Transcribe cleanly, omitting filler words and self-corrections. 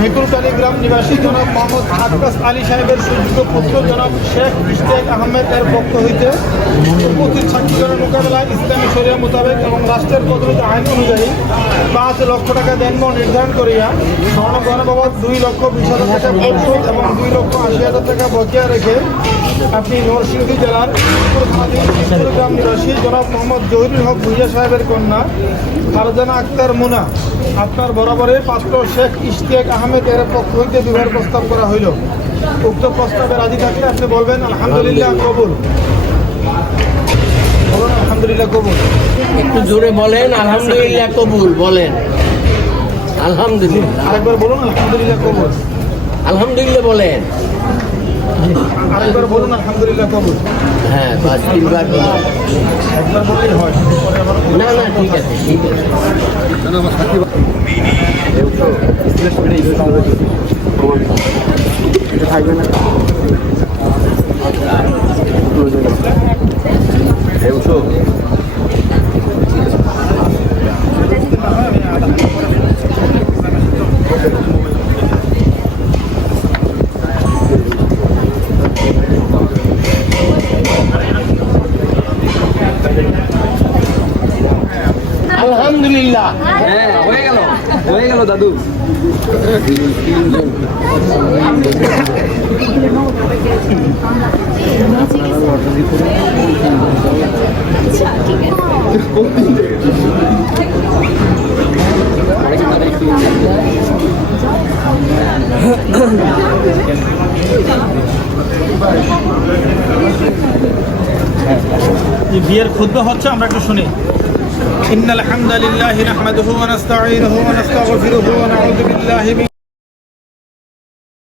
মেকুরকালী গ্রাম নিবাসী জনাব মোহাম্মদ আক্কাস আলী সাহেবের সুযোগ্য পুত্র জনাব শেখ ইশতিয়াক আহমেদ এর পক্ষ হইতে উপস্থিত সাক্ষীগণের মোকাবেলায় ইসলামী শরিয়া মোতাবেক এবং রাষ্ট্রের প্রচলিত আইন অনুযায়ী 5 লক্ষ টাকা দেনমোহর নির্ধারণ করিয়া স্বর্ণগহনা বাবদ 2,20,000 টাকা পরিশোধ এবং 2,80,000 টাকা বকেয়া রেখে আপনি নরসিংদী জেলার গ্রাম নিবাসী জনাব মোহাম্মদ জহিরুল হক ভুইয়া সাহেবের কন্যা ফারজানা আক্তার মুনা আপনার বরাবরে পাত্র শেখ ইশতিয়াক আহমেদ এর পক্ষ হইতে বিবাহের প্রস্তাব করা হইল। উক্ত প্রস্তাবে রাজি থাকলে আপনি বলবেন আলহামদুলিল্লাহ কবুল। বলুন আলহামদুলিল্লাহ কবুল। একটু জোরে বলেন আলহামদুলিল্লাহ কবুল বলেন। আলহামদুলিল্লাহ আরেকবার বলুন আলহামদুলিল্লাহ কবুল। আলহামদুলিল্লাহ বলেন। আরেকবার বলুন আলহামদুলিল্লাহ কবুল। হ্যাঁ 5-3 বার একবার বললেই হয়। না না ঠিক আছে ঠিক আছে। আলহামদুলিল্লাহ হ্যাঁ হয়ে গেল দাদু। বিয়ের খুতবা হচ্ছে, আমরা একটু শুনি। إن الحمد لله نحمده ونستعينه ونستغفره ونعوذ بالله من